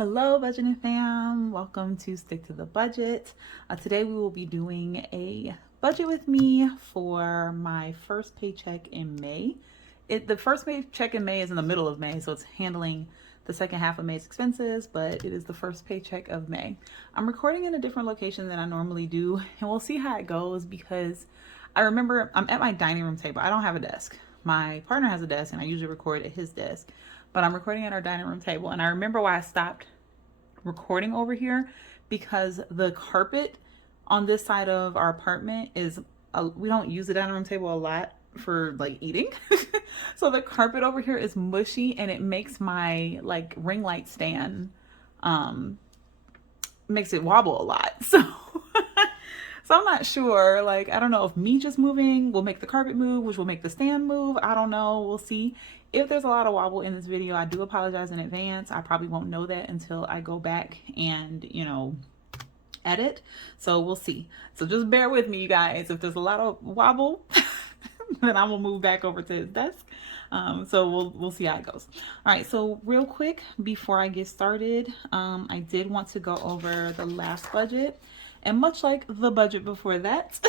Hello, budgeting fam. Welcome to Stick to the Budget. Today we will be doing a budget with me for my first paycheck in May. The first paycheck in May is in the middle of May, so it's handling the second half of May's expenses, but it is the first paycheck of May. I'm recording in a different location than I normally do, and we'll see how it goes because I remember I'm at my dining room table. I don't have a desk. My partner has a desk, and I usually record at his desk, but I'm recording at our dining room table. And I remember why I stopped recording over here, because the carpet on this side of our apartment is, we don't use the dining room table a lot for like eating. So the carpet over here is mushy and it makes my like ring light stand, makes it wobble a lot. So I'm not sure, like, I don't know if me just moving will make the carpet move, which will make the stand move. I don't know. We'll see. If there's a lot of wobble in this video, I do apologize in advance. I probably won't know that until I go back and, edit. So we'll see. So just bear with me, you guys. If there's a lot of wobble, then I will move back over to his desk. So we'll see how it goes. All right, so real quick before I get started, I did want to go over the last budget. And much like the budget before that,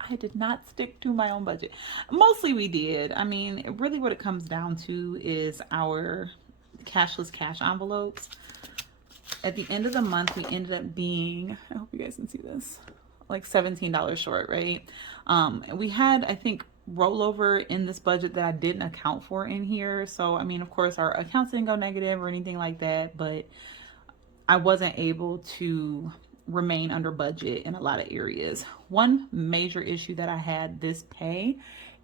I did not stick to my own budget. Mostly we did. I mean, really what it comes down to is our cashless cash envelopes. At the end of the month, we ended up being, I hope you guys can see this, like $17 short, right? And we had, I think, rollover in this budget that I didn't account for in here. So, I mean, of course, our accounts didn't go negative or anything like that, but I wasn't able to remain under budget in a lot of areas. One major issue that I had this pay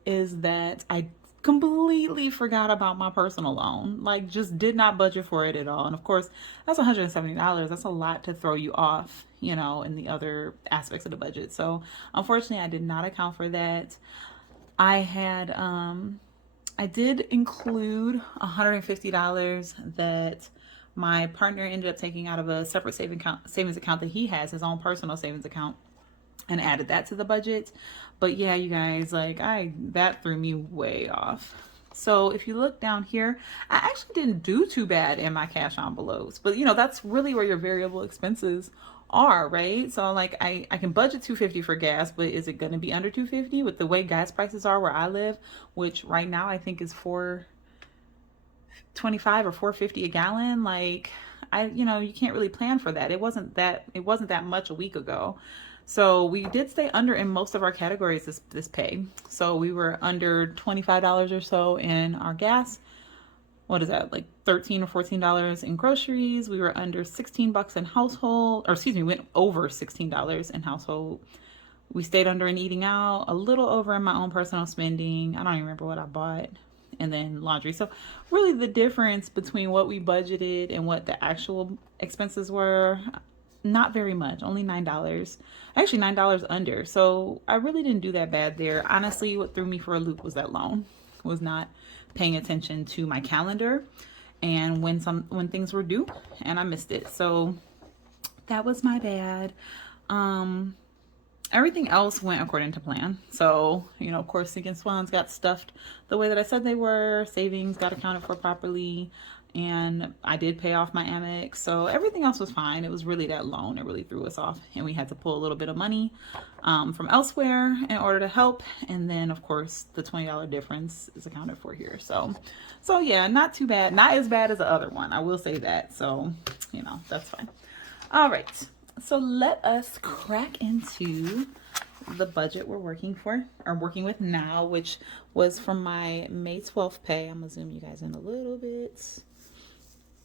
is that I completely forgot about my personal loan, like just did not budget for it at all. And of course, that's $170. That's a lot to throw you off, in the other aspects of the budget. So unfortunately, I did not account for that. I had, I did include $150 that my partner ended up taking out of a separate savings account that he has, his own personal savings account, and added that to the budget. But yeah, you guys, like that threw me way off. So if you look down here, I actually didn't do too bad in my cash envelopes, but that's really where your variable expenses are, right? So like I can budget $250 for gas, but is it going to be under $250 with the way gas prices are where I live, which right now I think is $4.25 or $4.50 a gallon? Like you can't really plan for that. It wasn't that much a week ago. So we did stay under in most of our categories this pay. So we were under $25 or so in our gas. What is that, like $13 or $14 in groceries? We were under $16 in household, or excuse me, went over $16 in household. We stayed under in eating out, a little over in my own personal spending. I don't even remember what I bought. And then laundry. So really the difference between what we budgeted and what the actual expenses were, not very much, only $9. Actually $9 under. So I really didn't do that bad there. Honestly, what threw me for a loop was that loan. Was not paying attention to my calendar and when things were due, and I missed it. So that was my bad. Everything else went according to plan. So, of course, sinking swans got stuffed the way that I said they were. Savings got accounted for properly. And I did pay off my Amex. So everything else was fine. It was really that loan that really threw us off. And we had to pull a little bit of money from elsewhere in order to help. And then, of course, the $20 difference is accounted for here. So yeah, not too bad. Not as bad as the other one. I will say that. So, that's fine. All right. So let us crack into the budget we're working with now, which was from my May 12th pay. I'm gonna zoom you guys in a little bit,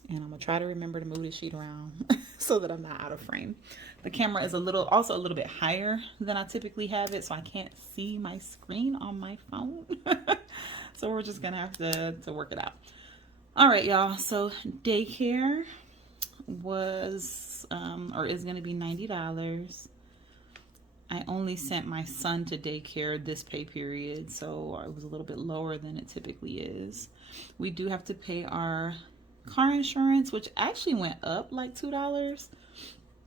and I'm gonna try to remember to move the sheet around so that I'm not out of frame. The camera is also a little bit higher than I typically have it, so I can't see my screen on my phone. So we're just gonna have to work it out. All right, y'all. So daycare was or is going to be $90. I only sent my son to daycare this pay period, so it was a little bit lower than it typically is. We do have to pay our car insurance, which actually went up like $2.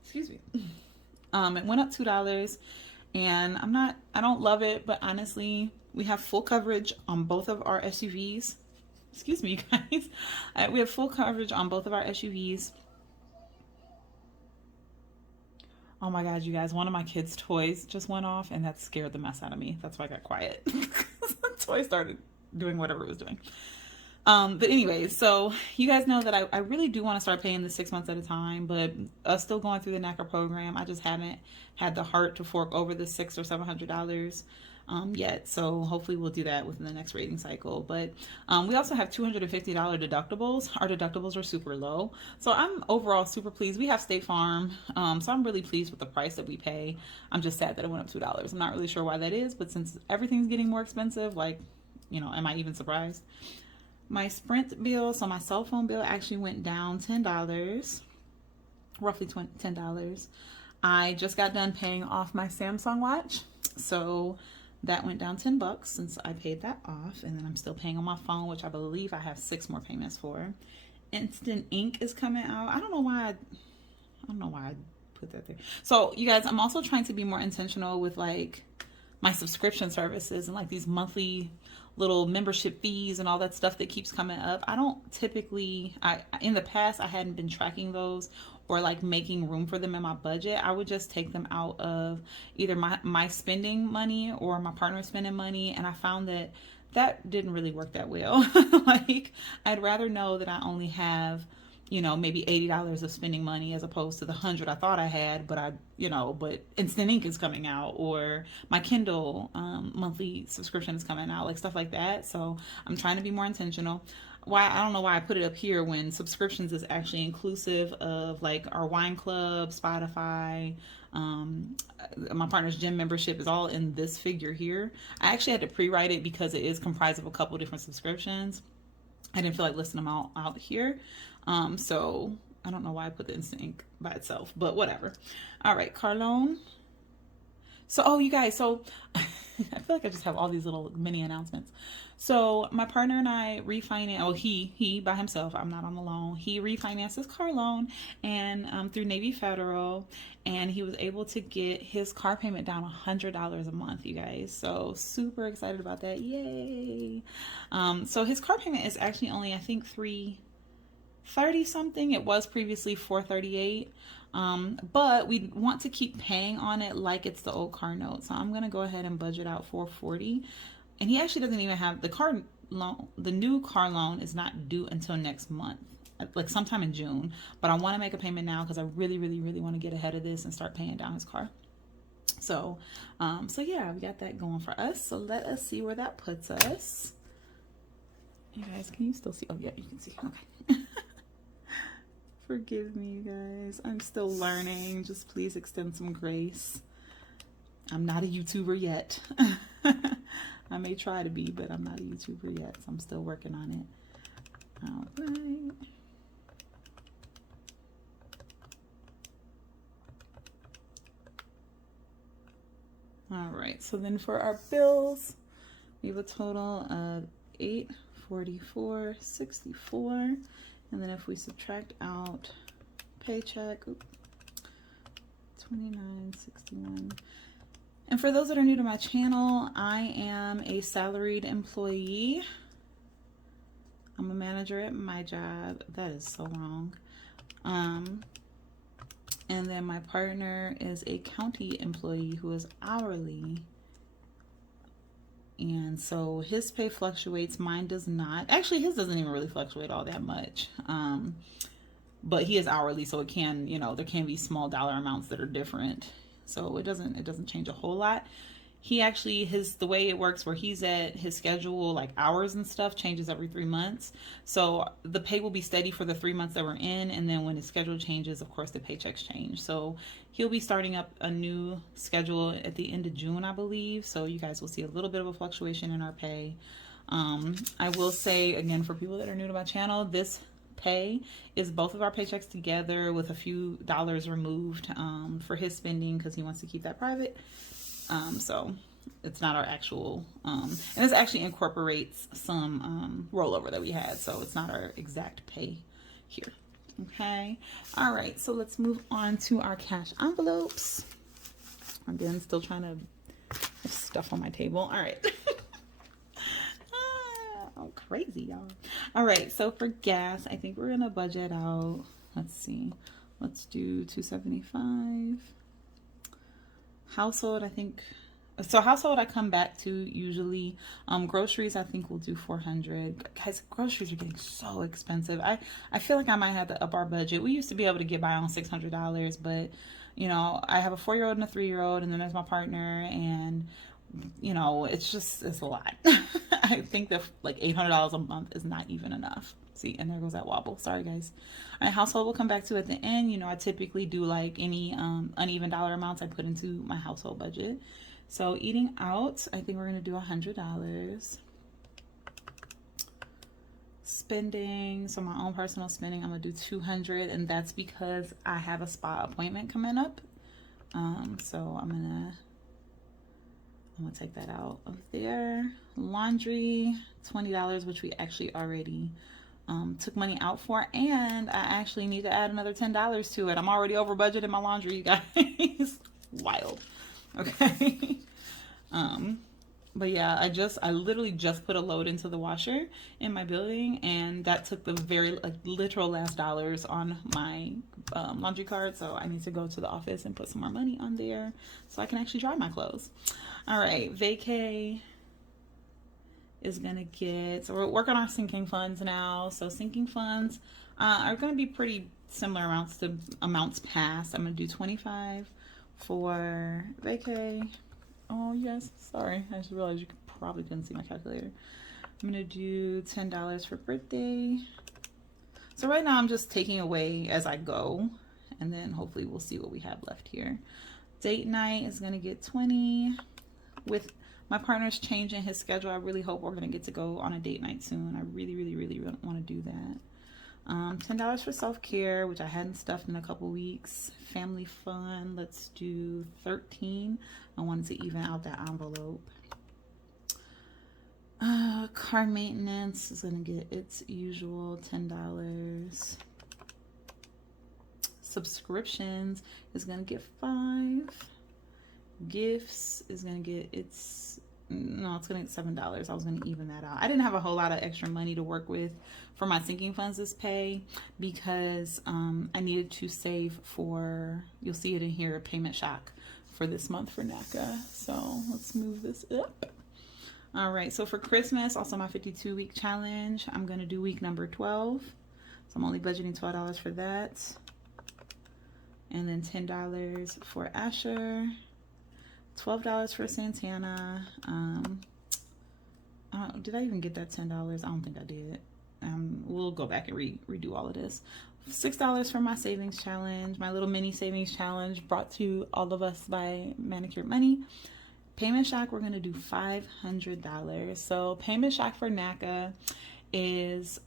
Excuse me. It went up $2, and I don't love it, but honestly, we have full coverage on both of our SUVs. Excuse me, you guys. We have full coverage on both of our SUVs. Oh my God, you guys, one of my kids' toys just went off and that scared the mess out of me. That's why I got quiet. The toy started doing whatever it was doing. But anyways, so you guys know that I really do want to start paying the 6 months at a time, but still going through the NACA program. I just haven't had the heart to fork over the $600 or $700 yet. So hopefully we'll do that within the next rating cycle. But we also have $250 deductibles. Our deductibles are super low. So I'm overall super pleased. We have State Farm. So I'm really pleased with the price that we pay. I'm just sad that it went up $2. I'm not really sure why that is, but since everything's getting more expensive, like, am I even surprised? My Sprint bill, so my cell phone bill actually went down $10, roughly $10. I just got done paying off my Samsung watch, so that went down $10 since I paid that off, and then I'm still paying on my phone, which I believe I have 6 more payments for. Instant Ink is coming out. I don't know why I put that there. So you guys, I'm also trying to be more intentional with like my subscription services and like these monthly little membership fees and all that stuff that keeps coming up. I don't typically, in the past, I hadn't been tracking those or like making room for them in my budget. I would just take them out of either my spending money or my partner spending money. And I found that didn't really work that well. Like, I'd rather know that I only have, maybe $80 of spending money as opposed to the 100 I thought I had, but but Instant Ink is coming out, or my Kindle monthly subscription is coming out, like stuff like that. So I'm trying to be more intentional. I don't know why I put it up here when subscriptions is actually inclusive of like our wine club, Spotify, my partner's gym membership is all in this figure here. I actually had to pre-write it because it is comprised of a couple different subscriptions. I didn't feel like listing them all out here. So I don't know why I put the Instant Ink by itself, but whatever. All right, car loan. So, you guys, so I feel like I just have all these little mini announcements. So my partner and I refinanced, he by himself, I'm not on the loan. He refinanced his car loan and through Navy Federal, and he was able to get his car payment down $100 a month, you guys. So super excited about that. Yay. So his car payment is actually only, I think, $330 something. It was previously $438. But we want to keep paying on it like it's the old car note. So I'm going to go ahead and budget out $440. And he actually doesn't even have the car loan. The new car loan is not due until next month, like sometime in June. But I want to make a payment now because I really, really, really want to get ahead of this and start paying down his car. So yeah, we got that going for us. So let us see where that puts us. You guys, can you still see? Oh yeah, you can see. Okay. Forgive me, you guys. I'm still learning. Just please extend some grace. I'm not a YouTuber yet. I may try to be, but I'm not a YouTuber yet, so I'm still working on it. All right. All right, so then for our bills, we have a total of $844.64. And then if we subtract out Paycheck, $29.61. And for those that are new to my channel, I am a salaried employee. I'm a manager at my job. That is so wrong. And then my partner is a county employee who is hourly. And so his pay fluctuates, mine does not. Actually, his doesn't even really fluctuate all that much. But he is hourly, so it can, there can be small dollar amounts that are different. So it doesn't change a whole lot. He actually, the way it works where he's at, his schedule, like hours and stuff, changes every 3 months. So the pay will be steady for the 3 months that we're in, and then when his schedule changes, of course, the paychecks change. So he'll be starting up a new schedule at the end of June, I believe. So you guys will see a little bit of a fluctuation in our pay. I will say, again, for people that are new to my channel, this pay is both of our paychecks together with a few dollars removed for his spending because he wants to keep that private. So it's not our actual, and this actually incorporates some rollover that we had, so it's not our exact pay here. Okay. All right. So let's move on to our cash envelopes. Again, still trying to have stuff on my table. All right. I'm crazy, y'all. All right. So for gas, I think we're going to budget out. Let's see. Let's do $2.75. Household, I think. So household, I come back to usually. Groceries, I think we'll do 400. Guys, groceries are getting so expensive. I feel like I might have to up our budget. We used to be able to get by on $600, but I have a 4-year-old and a 3-year-old, and then there's my partner, and it's a lot. I think that like $800 a month is not even enough. See, and there goes that wobble. Sorry, guys. All right, household we'll come back to at the end. I typically do like any uneven dollar amounts I put into my household budget. So eating out, I think we're gonna do $100. Spending, so my own personal spending, I'm gonna do 200, and that's because I have a spa appointment coming up. So I'm gonna take that out of there. Laundry, $20, which we actually already took money out for, and I actually need to add another $10 to it. I'm already over budget in my laundry, you guys. Wild. Okay. But yeah, I literally just put a load into the washer in my building, and that took the very literal last dollars on my laundry card. So I need to go to the office and put some more money on there so I can actually dry my clothes. All right, vacay is gonna get, so we're working on our sinking funds now. So sinking funds are gonna be pretty similar amounts to amounts past. I'm gonna do 25 for vacay. Oh yes, sorry, I just realized you probably couldn't see my calculator. I'm gonna do $10 for birthday. So right now I'm just taking away as I go, and then hopefully we'll see what we have left here. Date night is gonna get 20. With my partner's changing his schedule, I really hope we're gonna get to go on a date night soon. I really, really, really want to do that. $10 for self-care, which I hadn't stuffed in a couple weeks. Family fun, let's do 13. I wanted to even out that envelope. Car maintenance is gonna get its usual $10. Subscriptions is gonna get 5. Gifts is gonna get it's gonna get $7. I was gonna even that out. I didn't have a whole lot of extra money to work with for my sinking funds this pay because I needed to save for, you'll see it in here, payment shock for this month for NACA. So let's move this up. All right, so for Christmas, also my 52-week challenge, I'm gonna do week number 12. So I'm only budgeting $12 for that. And then $10 for Asher. $12 for Santana. Did I even get that $10? I don't think I did. We'll go back and redo all of this. $6 for my savings challenge, my little mini savings challenge brought to all of us by Manicured Money. Payment shock, we're gonna do $500. So payment shock for NACA is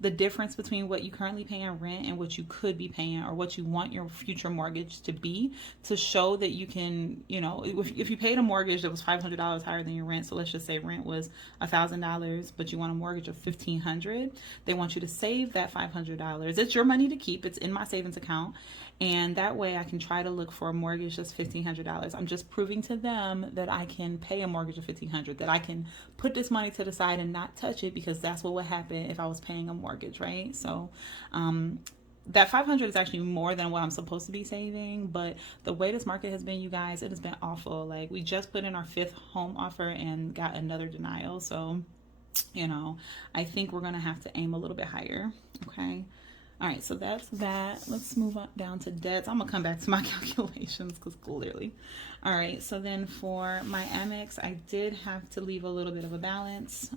the difference between what you currently pay in rent and what you could be paying or what you want your future mortgage to be, to show that you can, if you paid a mortgage that was $500 higher than your rent, so let's just say rent was $1,000 but you want a mortgage of $1,500, they want you to save that $500. It's your money to keep, it's in my savings account, and that way I can try to look for a mortgage that's $1,500. I'm just proving to them that I can pay a mortgage of $1,500, that I can put this money to the side and not touch it, because that's what would happen if I was paying a mortgage, right? So that $500 is actually more than what I'm supposed to be saving, but the way this market has been, you guys, it has been awful. Like, we just put in our 5th home offer and got another denial. So, I think we're gonna have to aim a little bit higher. Okay. All right, so that's that. Let's move on down to debts. I'm gonna come back to my calculations because clearly. All right, so then for my Amex, I did have to leave a little bit of a balance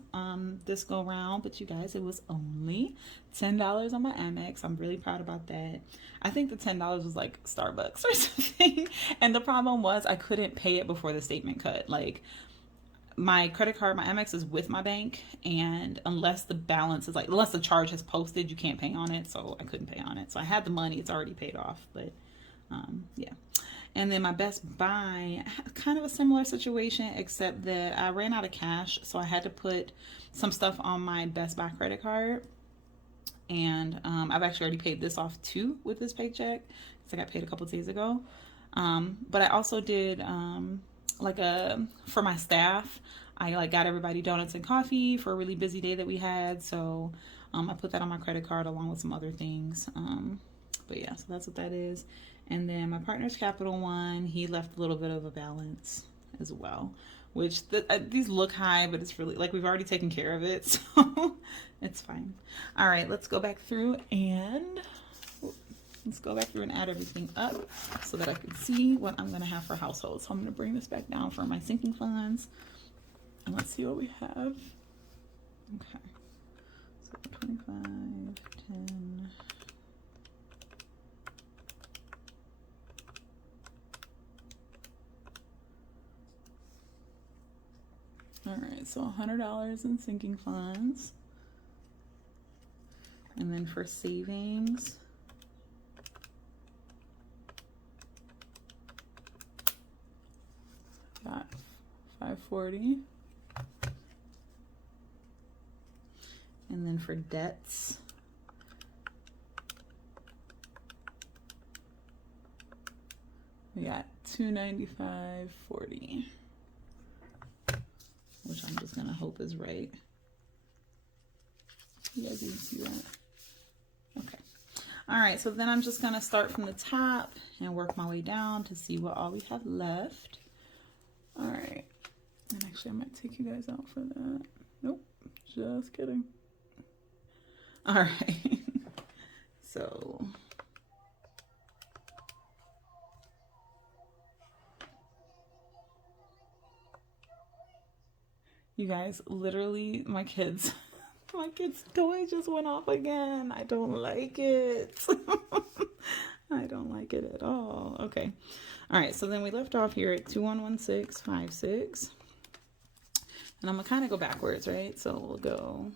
this go round, but you guys, it was only $10 on my Amex. I'm really proud about that. I think the $10 was like Starbucks or something. And the problem was I couldn't pay it before the statement cut. Like, my credit card, my Amex is with my bank, and unless the balance is unless the charge has posted, you can't pay on it. So I couldn't pay on it. So I had the money, it's already paid off, but yeah. And then my Best Buy, kind of a similar situation, except that I ran out of cash, so I had to put some stuff on my Best Buy credit card. And I've actually already paid this off too with this paycheck, because I got paid a couple days ago. But I also did for my staff, I got everybody donuts and coffee for a really busy day that we had. So I put that on my credit card along with some other things. But yeah, so that's what that is. And then my partner's capital one, he left a little bit of a balance as well, which these look high, but it's really like we've already taken care of it, so it's fine. All right, let's go back through and add everything up so that I can see what I'm going to have for household. So I'm going to bring this back down for my sinking funds, and let's see what we have. Okay, so 25, 10. All right, so $100 in sinking funds. And then for savings, got $540. And then for debts, we got $295.40. Which I'm just gonna hope is right. You guys even see that? Okay. All right, so then I'm just gonna start from the top and work my way down to see what all we have left. All right, and actually I might take you guys out for that. Nope, just kidding. All right, so. You guys, literally, my kids' toy just went off again. I don't like it. I don't like it at all. Okay. All right. So then we left off here at 211656. And I'm going to kind of go backwards, right? So we'll go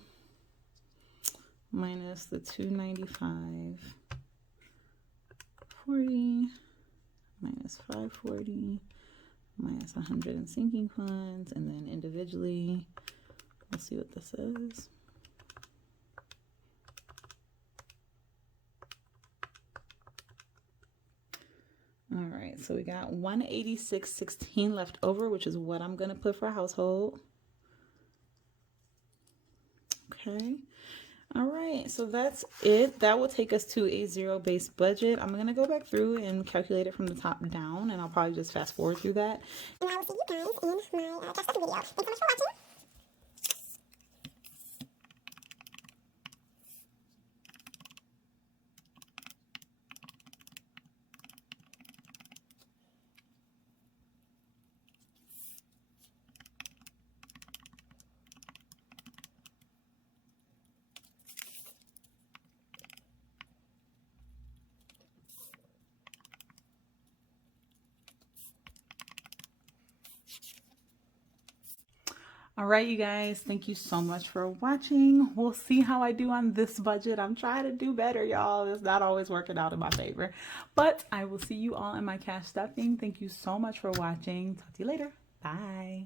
minus the 295.40 minus 540. Minus 100 in sinking funds, and then individually, we'll see what this is. All right, so we got 186.16 left over, which is what I'm gonna put for household. Okay. All right, so that's it. That will take us to a zero-based budget. I'm going to go back through and calculate it from the top down, and I'll probably just fast forward through that. And I will see you guys in my cash stuffing video. Thanks so much for watching. All right, you guys, thank you so much for watching. We'll see how I do on this budget. I'm trying to do better, y'all. It's not always working out in my favor, but I will see you all in my cash stuffing. Thank you so much for watching. Talk to you later. Bye.